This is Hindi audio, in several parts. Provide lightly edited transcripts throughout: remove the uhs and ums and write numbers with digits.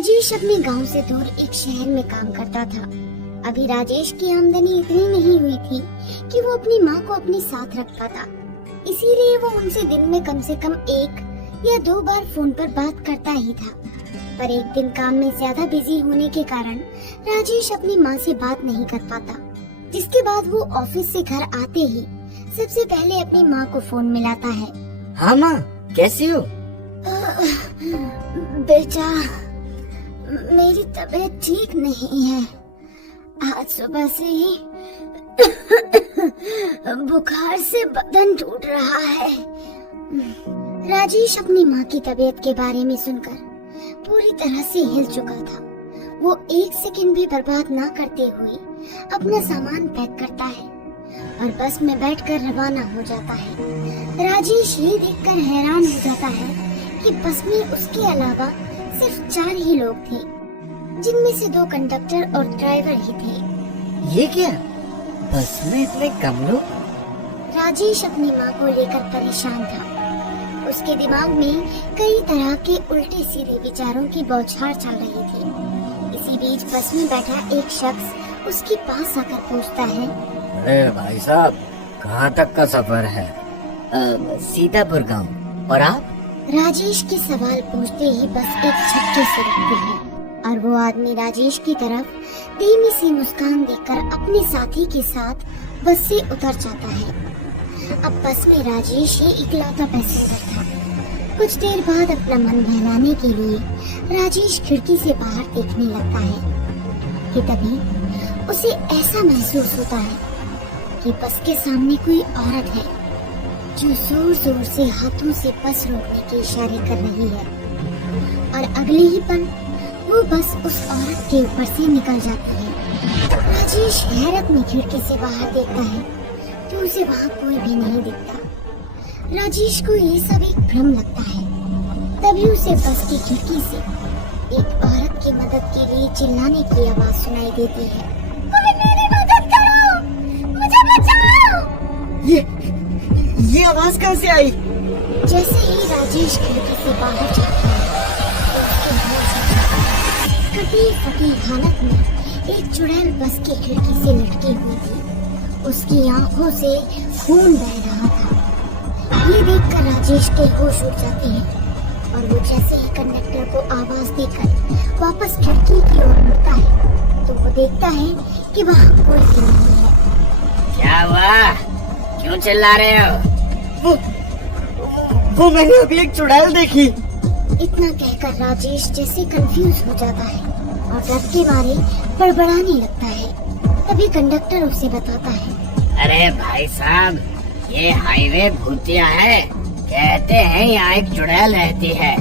राजेश अपने गांव से दूर एक शहर में काम करता था। अभी राजेश की आमदनी इतनी नहीं हुई थी कि वो अपनी माँ को अपने साथ रख पाता। इसीलिए वो उनसे दिन में कम से कम 1 या 2 बार फोन पर बात करता ही था। पर एक दिन काम में ज्यादा बिजी होने के कारण राजेश अपनी माँ से बात नहीं कर पाता, जिसके बाद वो ऑफिस से घर आते ही सबसे पहले अपनी माँ को फोन मिलाता है। हाँ माँ, कैसी हो? बेटा, मेरी तबीयत ठीक नहीं है। आज सुबह से ही बुखार से बदन टूट रहा है। राजेश अपनी माँ की तबीयत के बारे में सुनकर पूरी तरह से हिल चुका था। वो 1 सेकंड भी बर्बाद ना करते हुए अपना सामान पैक करता है और बस में बैठकर रवाना हो जाता है। राजेश ये देखकर हैरान हो जाता है कि बस में उसके अलावा सिर्फ 4 ही लोग थे, जिनमें से 2 कंडक्टर और ड्राइवर ही थे। ये क्या, बस में इतने कम लोग? राजेश अपनी माँ को लेकर परेशान था। उसके दिमाग में कई तरह के उल्टे सीधे विचारों की बौछार चल रही थी। इसी बीच बस में बैठा एक शख्स उसके पास आकर पूछता है, अरे भाई साहब, कहाँ तक का सफर है? सीतापुर गाँव। और आप? राजेश के सवाल पूछते ही बस एक झटके से रुकती है और वो आदमी राजेश की तरफ धीमी सी मुस्कान देकर अपने साथी के साथ बस से उतर जाता है। अब बस में राजेश ही इकलौता पैसेंजर था। कुछ देर बाद अपना मन बहलाने के लिए राजेश खिड़की से बाहर देखने लगता है कि तभी उसे ऐसा महसूस होता है कि बस के सामने कोई औरत है जो जोर जोर से हाथों से बस रोकने के इशारे कर रही है, और अगले ही पल वो बस उस औरत के ऊपर से निकल जाती है। राजेश हैरत में खिड़की से बाहर देखता है तो उसे वहाँ कोई भी नहीं दिखता। राजेश को ये सब एक भ्रम लगता है। तभी उसे बस की खिड़की से एक औरत की मदद के लिए चिल्लाने की आवाज सुनाई देती है। कोई मेरी मदद करो, मुझे बचाओ। ये आवाज कहाँ से आई? जैसे ही राजेश खिड़की से बाहर जाता है तो उसके होश कटी फटी हालत में एक चुड़ैल बस की खिड़की से लटकी हुई थी। उसकी आंखों से खून बह रहा था। ये देखकर राजेश के होश उड़ जाते हैं और वो जैसे ही कंडक्टर को आवाज देकर वापस खिड़की की ओर मुड़ता है तो वो देखता है कि वहाँ कोई भी नहीं है। क्या हुआ? क्यों चिल्ला रहे हो? वो मैंने अभी एक चुड़ैल देखी। इतना कहकर राजेश जैसे कंफ्यूज हो जाता है और डर के मारे बड़बड़ाने लगता है। तभी कंडक्टर उसे बताता है, अरे भाई साहब, ये हाईवे भूतिया है। कहते हैं यहाँ एक चुड़ैल रहती है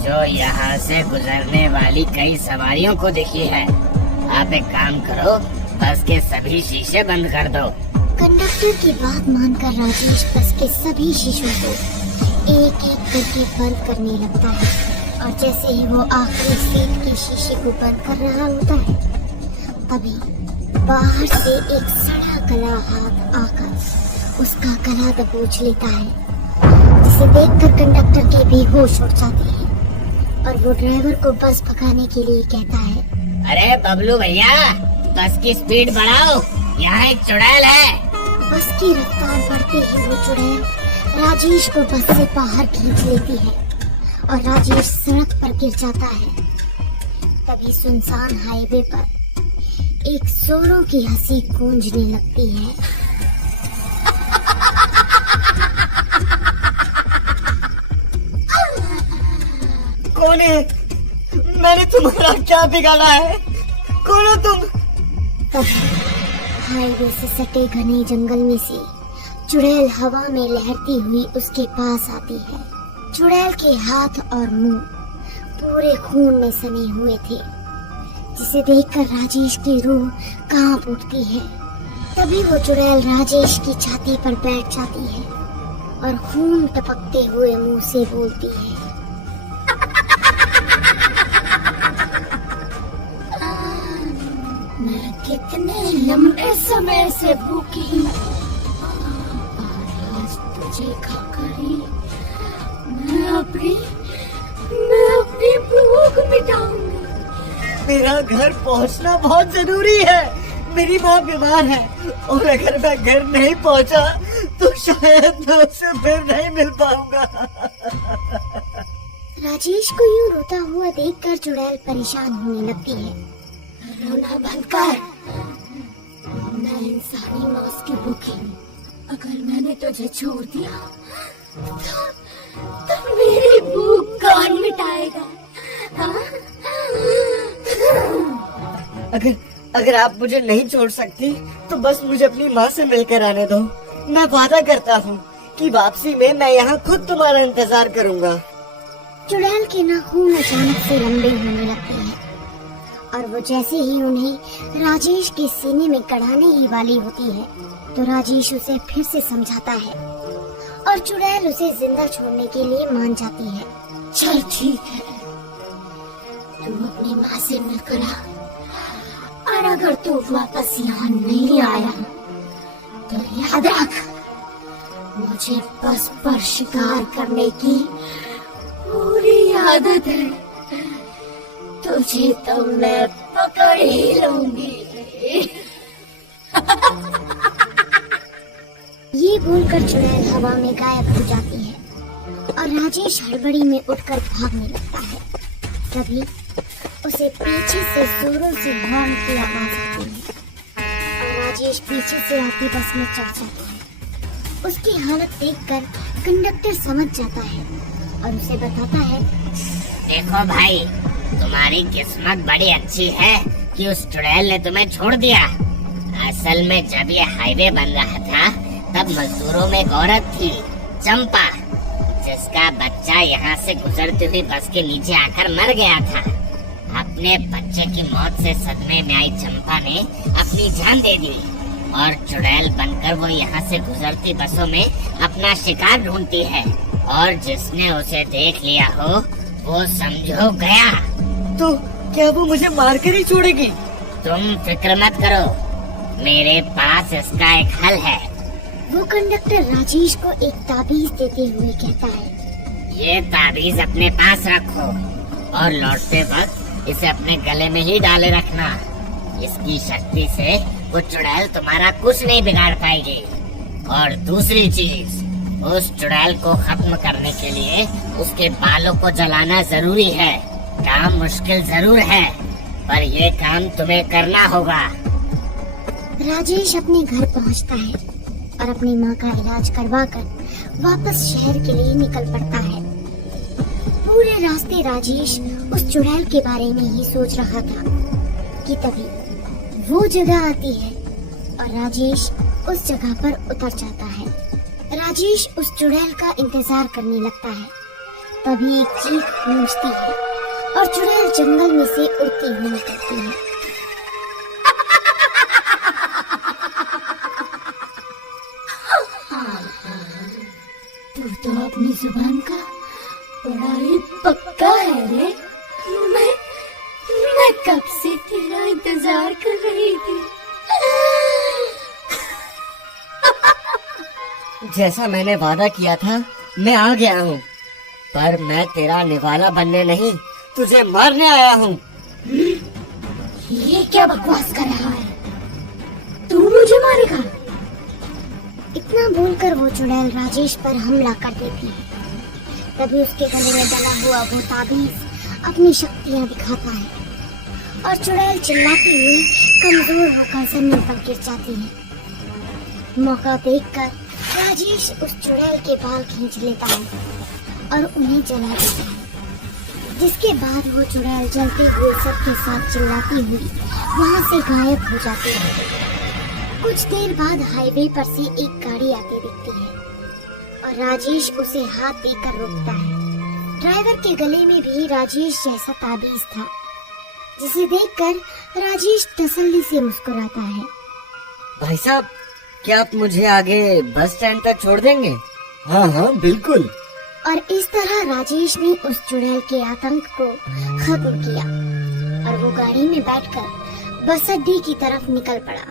जो यहाँ से गुजरने वाली कई सवारियों को दिखी है। आप एक काम करो, बस के सभी शीशे बंद कर दो। कंडक्टर की बात मानकर राजेश बस के सभी शीशों को एक एक करके बंद करने लगता है और जैसे ही वो आखिरी सीट के शीशे को बंद कर रहा होता है तभी बाहर से एक सड़ा गला हाथ आकर उसका गला दबोच लेता है, जिसे देखकर कंडक्टर के बेहोश उठ जाते हैं और वो ड्राइवर को बस भगाने के लिए कहता है, अरे बबलू भैया, बस की स्पीड बढ़ाओ, यहाँ एक चुड़ैल है। बस की रफ्तार बढ़ते ही वो चुड़ैल राजेश को बस से बाहर खींच लेती है और राजेश सड़क पर गिर जाता है। तभी सुनसान हाईवे पर एक जोरों की हंसी गूंजने लगती है। कौन है? मैंने तुम्हारा क्या बिगाड़ा है? कौन हो तुम? हाईवे से सटे घने जंगल में से चुड़ैल हवा में लहरती हुई उसके पास आती है। चुड़ैल के हाथ और मुंह पूरे खून में सने हुए थे, जिसे देखकर राजेश की रूह कांप उठती है। तभी वो चुड़ैल राजेश की छाती पर बैठ जाती है और खून टपकते हुए मुंह से बोलती है, मैं कितने लंबे समय से भूखी हूँ, आज तुझे खाकर ही मैं अपनी भूख मिटाऊंगी। मेरा घर पहुंचना बहुत जरूरी है। मेरी माँ बीमार है और अगर मैं घर नहीं पहुंचा तो शायद मैं उससे फिर नहीं मिल पाऊंगा। राजेश को यूं रोता हुआ देखकर चुड़ैल परेशान होने लगती है। रोना बंद कर, मैं इंसानी मौत की भूखी। अगर मैंने तुझे छोड़ दिया तो मेरी भूख कौन मिटाएगा? अगर आप मुझे नहीं छोड़ सकती तो बस मुझे अपनी माँ से मिलकर आने दो। मैं वादा करता हूँ कि वापसी में मैं यहाँ खुद तुम्हारा इंतजार करूँगा। चुड़ैल के नाखून अचानक से लंबे होने लगते हैं और वो जैसे ही उन्हें राजेश के सीने में गड़ाने ही वाली होती है तो राजेश उसे फिर से समझाता है और चुड़ैल उसे जिंदा छोड़ने के लिए मान जाती है। चल ठीक है, तू अपनी माँ से मिलकर आ, और अगर तू वापस यहाँ नहीं आया तो याद रख, मुझे बस पर शिकार करने की पूरी आदत है। तुझे तो मैं पकड़ ही लूंगी। ये बोलकर चुड़ैल हवा में गायब हो जाती है और राजेश हड़बड़ी में उठकर भागने लगता है। तभी उसे पीछे से जोरों से हॉर्न की आवाज आती है और राजेश पीछे से आती बस में चढ़ जाता है। उसकी हालत देखकर कंडक्टर समझ जाता है और उसे बताता है, देखो भाई, तुम्हारी किस्मत बड़ी अच्छी है कि उस चुड़ैल ने तुम्हें छोड़ दिया। असल में जब ये हाईवे बन रहा था तब मजदूरों में एक औरत थी, चंपा, जिसका बच्चा यहाँ से गुजरती हुई बस के नीचे आकर मर गया था। अपने बच्चे की मौत से सदमे में आई चंपा ने अपनी जान दे दी और चुड़ैल बनकर वो यहाँ से गुजरती बसों में अपना शिकार ढूंढती है और जिसने उसे देख लिया हो वो समझो गया। तो क्या वो मुझे मारकर ही छोड़ेगी? तुम फिक्र मत करो, मेरे पास इसका एक हल है। वो कंडक्टर राजेश को एक ताबीज देते हुए कहता है, ये ताबीज अपने पास रखो और लौटते वक्त इसे अपने गले में ही डाले रखना। इसकी शक्ति से वो चुड़ैल तुम्हारा कुछ नहीं बिगाड़ पाएगी। और दूसरी चीज, उस चुड़ैल को खत्म करने के लिए उसके बालों को जलाना जरूरी है। काम मुश्किल जरूर है पर ये काम तुम्हें करना होगा। राजेश अपने घर पहुंचता है और अपनी माँ का इलाज करवाकर वापस शहर के लिए निकल पड़ता है। पूरे रास्ते राजेश उस चुड़ैल के बारे में ही सोच रहा था कि तभी वो जगह आती है और राजेश उस जगह पर उतर जाता है। राजेश उस चुड़ैल का इंतजार करने लगता है। तभी एक चीख गूंजती है और चुड़ैल जंगल में से उड़ती हुई निकलती है। तू तो अपनी जुबान का बड़ा ही पक्का है रे। मैं कब से तेरा इंतजार कर रही थी। जैसा मैंने वादा किया था मैं आ गया हूँ, पर मैं तेरा निवाला बनने नहीं, तुझे मारने आया हूँ। ये क्या बकवास कर रहा है? तू मुझे मारेगा? इतना बोलकर वो चुड़ैल राजेश पर हमला कर देती है। तभी उसके गले में डला हुआ वो ताबीज अपनी शक्तियाँ दिखाता है और चुड़ैल चिल्लाती हुई कमजोर होकर जमीन पर गिर जाती है। मौका देखकर राजेश उस चुड़ैल के बाल खींच लेता है और उन्हें जला देता है, जिसके बाद वो चुड़ैल जलते हुए सबके साथ चिल्लाती हुई वहाँ से गायब हो जाती है। कुछ देर बाद हाईवे पर से एक गाड़ी आती दिखती है और राजेश उसे हाथ देकर रोकता है। ड्राइवर के गले में भी राजेश जैसा ताबीज था, जिसे देखकर राजेश तसल्ली से मुस्कुराता है। भाई साहब, क्या आप मुझे आगे बस स्टैंड तक छोड़ देंगे? हाँ हाँ बिल्कुल। और इस तरह राजेश ने उस चुड़ैल के आतंक को खत्म किया और वो गाड़ी में बैठकर बस अड्डे की तरफ निकल पड़ा।